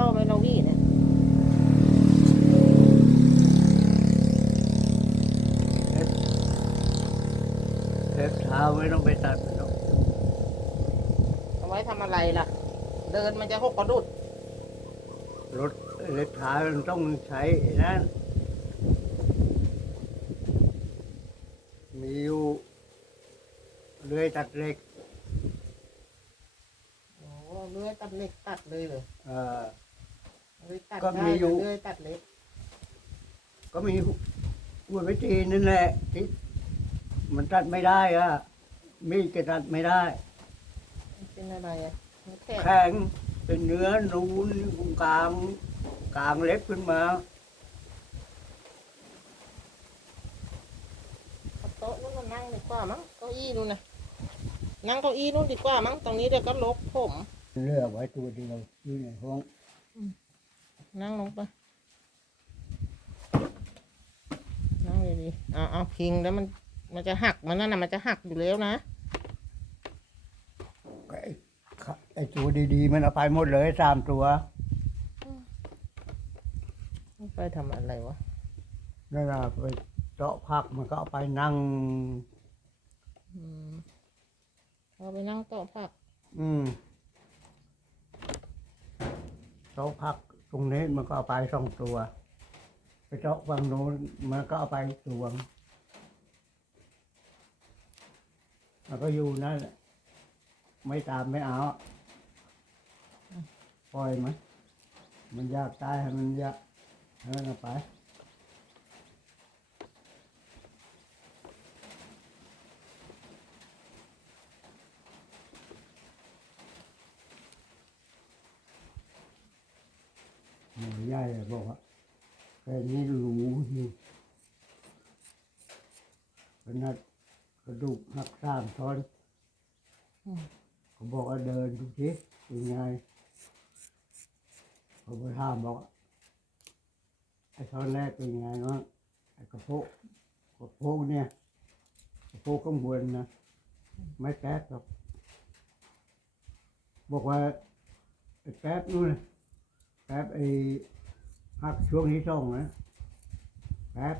เข้าไหมเราวี่เนี่ยเล็บเท้าไม่ต้องไปตัดมันหรอกเอาไว้ทำอะไรล่ะ เดินมันจะหกกระดุดรถเล็บเท้ามันต้องใช้ไอ้นั่นมีอยู่เลื่อยตัดเหล็กโอ้เลื่อยตัดเหล็กตัดเลยเลยเอ่อเลื่อย ตัดก็ได้มีอยู่เลื่อยตัดเหล็กก็มีหัววิธีนั่นแหละที่มันตัดไม่ได้อะมีดจะตัดไม่ได้ มันเป็นอะไรอะมันแข็งแข็งเป็นเนื้อนูนกลางกลางเล็บขึ้นมาเอาโต๊ะนู้นมานั่งดีกว่ามั้งเก้าอี้นู้นนะนั่งเก้าอี้นู้นดีกว่ามั้งตรงนี้เดี๋ยวก็ลกผม เลือกไว้ตัวเดียวอยู่ในห้อง นั่งลงไปนั่งดีๆเอาเอาพิงแล้วมันมันจะหักมันนั่นน่ะมันจะหักอยู่แล้วนะไอ้ขะไอ้ตัวดีๆ มันเอาไปหมดเลยสามตัวไปทำอะไรวะนั่นแหละไปเจาะผักมันก็เอาไปนั่งอืมเอาไปนั่งโต๊ะผัก อืมเจาะผัก ตรงนี้มันก็เอาไปสองตัว ไปเจาะฝั่งโน้นมันก็เอาไปตัวงมันก็อยู่นั่นแหละไม่ตามไม่เอาปล่อยมันมันอยากตายให้มันอยากให้มันเอาไป หมูใหญ่บอกว่าแค่นี้รู้นี่ขนาดกระดูกหักสามท่อนเขาบอกว่าเดินดูสิเป็นไงเขาไปถามบอกว่าไอ้ท่อนแรกเป็นไงวะไอ้กระโปงกระโปงเนี่ยกระโปงข้างบนนะไม่แป๊บหรอกบอกว่าไอ้แป๊บนู่น แป๊บไอ้หักช่วงนี้ส่งนะแป๊บ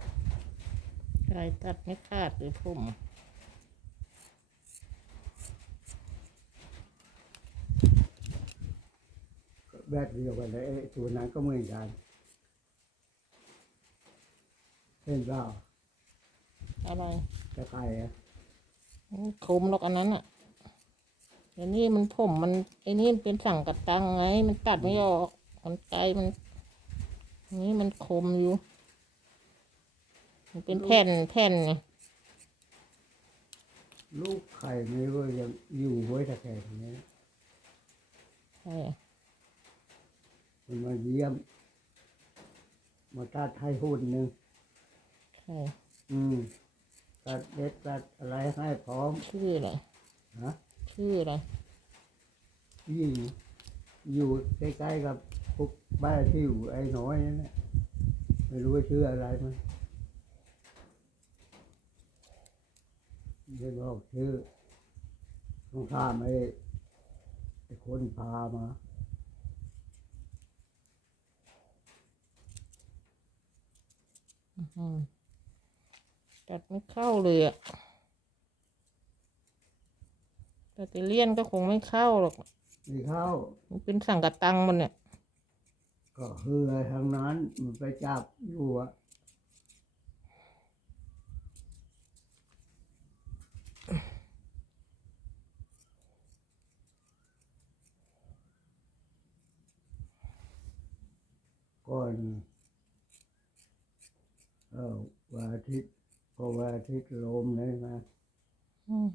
ใครตัดไม่ขาดเลยผมแบบเดียวกันเลยไอ้ตัวนั้นก็เหมือนกันเห็นเปล่าอะไรจะไข่อะมันคมหรอกอันนั้นอะเดี๋ยวนี้มันผมมันไอ้นี่มันเป็นสั่งกระตังไง มันตัดไม่ออก มันไกลมันอัน นี่มันคมอยู่ มันเป็นแผ่นแผ่นไงลูกไข่นี่ก็ยังอยู่ไว้แต่แค่นี้ใช่มันมาเยี่ยม มาตัดให้หุ่นหนึ่งใช่อืมตัดเด็ดตัดอะไรให้พร้อมชื่ออะไรฮะชื่ออะไรยิ่งอยู่ใกล้ๆกับ พวกบ้านที่อยู่ไอ้น้อยนั่นแหละไม่รู้ว่าชื่ออะไรมันไม่บอกชื่อต้องถามไอ้ไอ้คนพามาอืมตัดไม่เข้าเลยอะแต่เตเลียนก็คงไม่เข้าหรอกนี่เข้า มันเป็นสั่งกระตังมันเนี่ย ก็เฮือทางนั้นมันไปจับอยู่อะก่อนเออวันอาทิตย์พอวันอาทิตย์ลมเลยนะอืม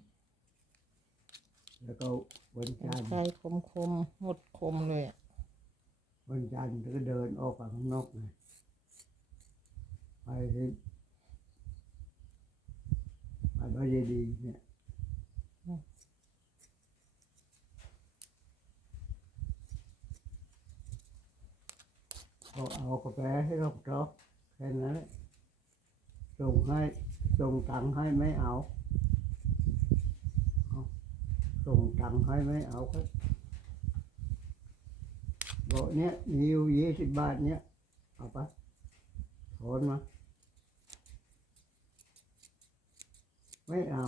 แล้วก็วันจันทร์ใจคมคมๆหมดคมเลยอะ วันจันทร์ก็เดินออกไปข้างนอกไงไปที่ไปบ้านยายดีเนี่ยก็เอากาแฟให้รอบจอกแค่นั้นแหละส่งให้ส่งตังค์ให้ไม่เอาเอาส่งตังค์ให้ไม่เอาก็ บาะเนี้ยมีอยู่ยี่สิบบาทเนี้ยเอาไปถอนมาไม่เอา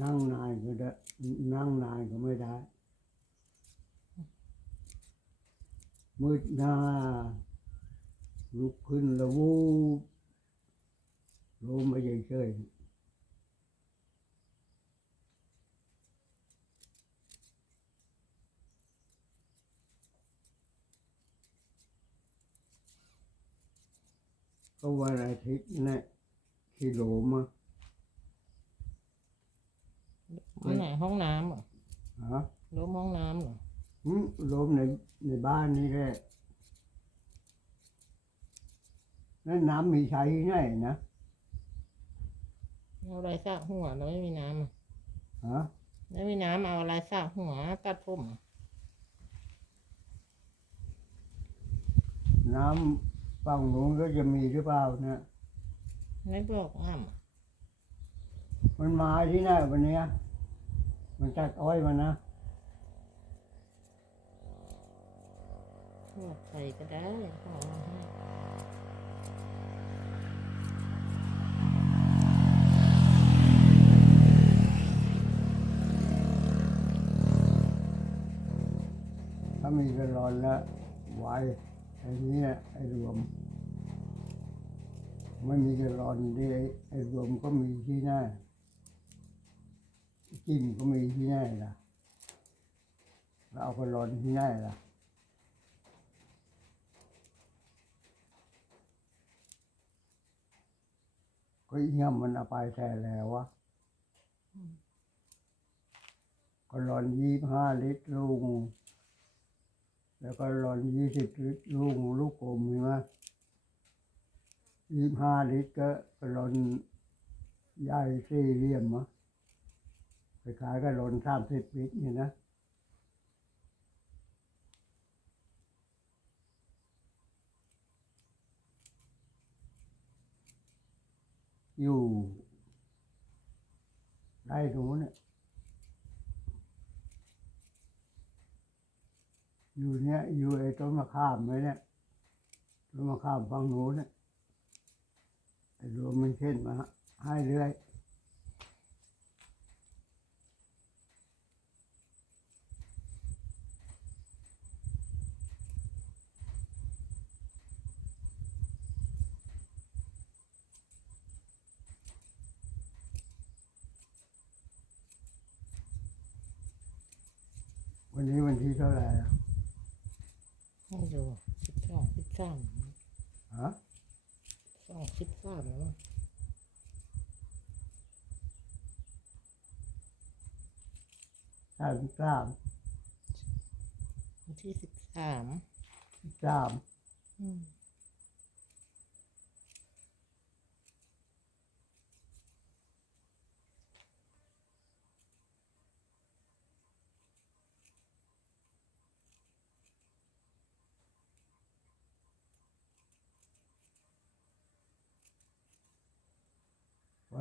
นั่งนานก็ได้นั่งนานก็ไม่ได้มืดหน้า ลุกขึ้นแล้ววูบลมไปเฉยๆก็วันอาทิตย์นะที่โหลมาอันไหนห้องน้ำเหรอฮะล้มห้องน้ำเหรอหึลมในในบ้านนี่แหละ นั่นน้ำมีใช้ที่ไหนนะเอาอะไรสระหัวเราไม่มีน้ำอะฮะไม่มีน้ำเอาอะไรสระหัวตัดผมอะน้ำฝั่งนู้นก็จะมีหรือเปล่านะไม่บอกอ้ำอะมันมาที่ไหนวันเนี้ยมันตัดอ้อยมานะบอกใครก็ได้ขอให้ ถ้ามีกระรอนแล้วไว้ไอ้เนี้ยไอ้รวมไม่มีกระรอนที่ไอ้ไอ้รวมก็มีที่หน้าจิ้มก็มีที่หน้าล่ะแล้วเอากระรอนที่หน้าล่ะก็อีย่ำมันเอาไปแทนแล้ววะก็ร้อนยี่ห้าลิตรลุง แล้วก็ร้อนยี่สิบลิตรลุงลูกกลมใช่ไหมยี่ห้าลิตรก็ก็ร้อนใหญ่สี่เหลี่ยมมะคล้ายก็ร้อนสามสิบลิตรนี่นะอยู่ได้ตรงนู้นเนี่ย อยู่เนี้ยอยู่ไอ้ต้นมะขามไว้เนี่ยต้นมะขามฝั่งนู้นเนี่ยไอ้รวมมันเช่นมาให้เรื่อยวันนี้วันที่เท่าไหร่ อะให้ดูสิบสองสิบสามฮะสองสิบสามแล้วมั้งสามสิบสามวันที่สิบสามสิบสามอืม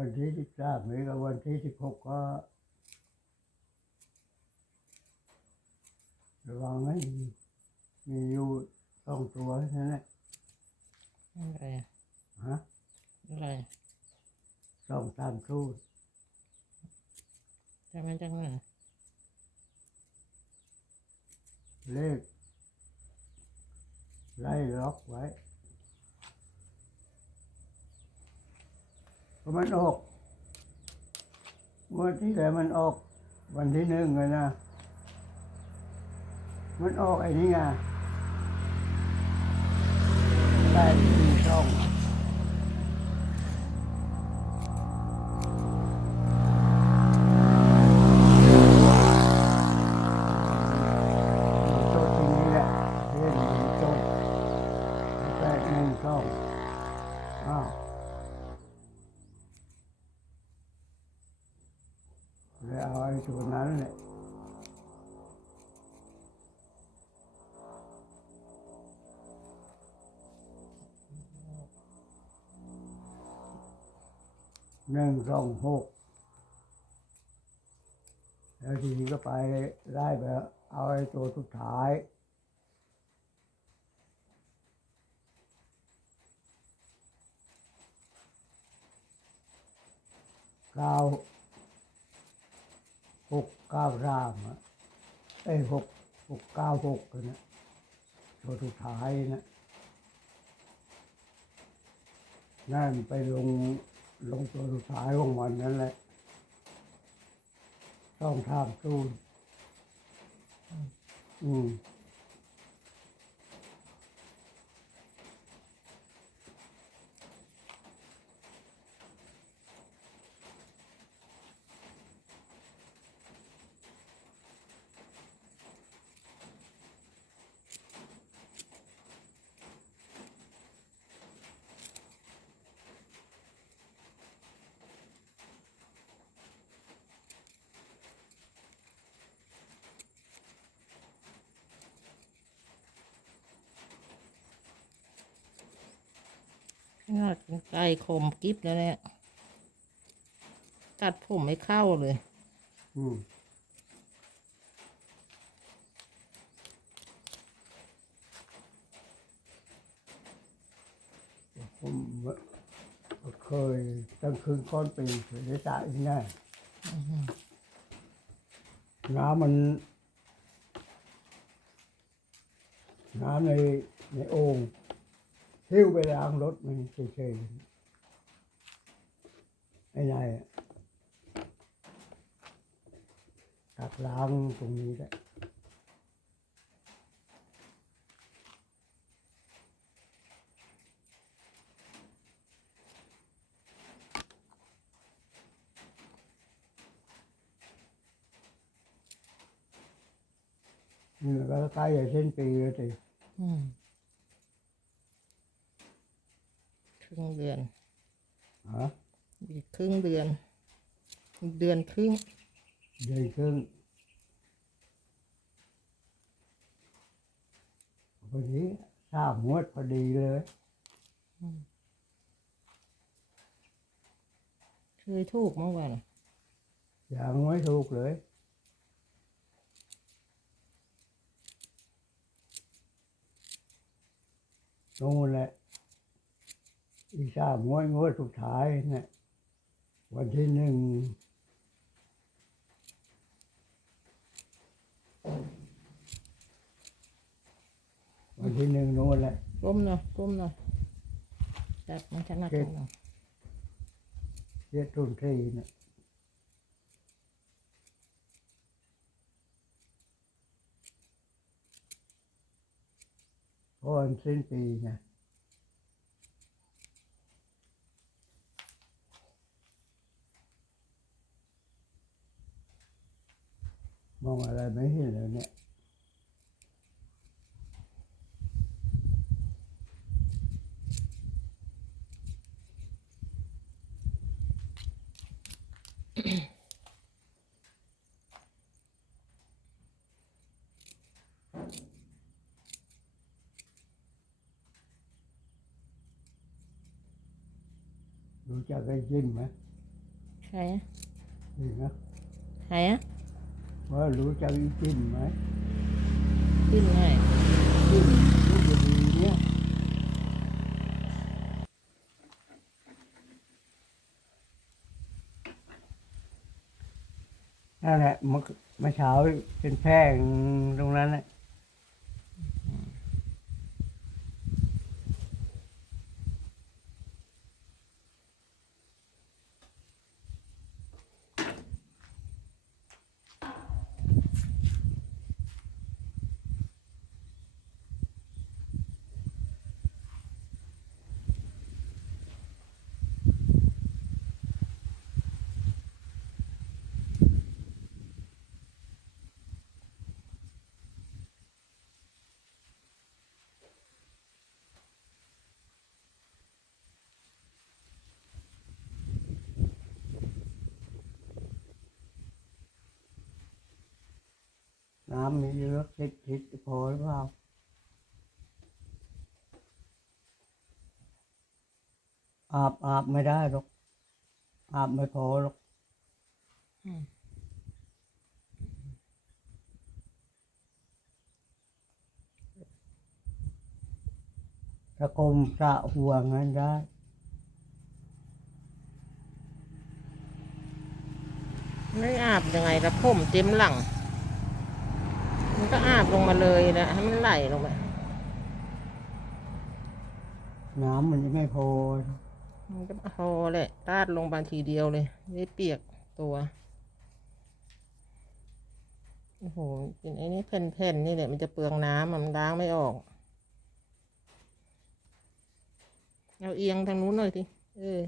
วันที่สิบสามนี่ก็วันที่สิบหกก็ระวังให้ดีมีอยู่สองตัวแค่นั้นแหละอะไรอะฮะอะไรสองสามตู้จะมาจากไหนเลขไล่ล็อกไว้ ก็มันออกเมื่อที่แล้วมันออก วันที่หนึ่งเลยนะ มันออกไอ้นี่ไงได้ที่สอง สู่นั้นแหละหนึ่งสองหกแล้วทีนี้ก็ไปได้ไปเอาไอ้ตัวสุดท้ายเก้า หกเก้าสามอะไอ้หกหกเก้าหกอะนะตัวสุดท้ายนะนั่นไปลงลงตัวสุดท้ายของวันนั่นแหละต้องทำสู้อืม น่ากินไก่คมกิ๊บแล้วเนี่ยตัดผมไม่เข้าเลย อืมผมเคยตั้งคืนก้อนปีเคยได้จ่ายง่ายน้ำมันน้ำในในโอ่ง หิ้วไปล้างรถมันเฉยๆไอ้นายอะตักล้างตรงนี้แหละนี่มันก็ใกล้จะสิ้นปีแล้วสิอืมค รึ่งเดือนฮะอีกครึ่งเดือนอีกเดือนครึ่งเดือนครึ่งพอดีทราบงวดพอดีเลย เคยถูกเมื่อวันยังไม่ถูกเลยนู่นแหละ อีกสามงวดงวดสุดท้ายเนี่ยวันที่หนึ่งวันที่หนึ่งนู่นแหละก้มหน่อยก้มหน่อยจับมันชนะเก็กับนหน่อยเรียกทุนทรีเนี่ยเพราะวันสิ้นปีไง มองอะไรไม่เห็นเลยเนี่ยรู้จักไอ้จิ้มไหมใครอะนี่นะใครอะ ว่ารู้จักไอ้จิ้มไหมขึ้นง่ายจิ้มลูกดีเนี่ยนั่นแหละเมื่อเมื่อเช้าเป็นแพร่งตรงนั้นแหละ น้ำมีเยอะคิดคิดพอหรือเปล่าอาบอาบไม่ได้หรอกอาบไม่พอหรอกอืมตะกรมสระหัวงั้นได้ไม่อาบยังไงละผมเต็มหลัง มันก็อาบลงมาเลยนะให้มันไหลลงไปน้ำมันยังไม่พอ มันก็พอแหละราดลงบางทีเดียวเลยไม่เปียกตัวโอ้โหเป็นไอ้นี่แผ่นๆนี่แหละมันจะเปลืองน้ำอะมันล้างไม่ออกเอาเอียงทางนู้นหน่อยทีเออ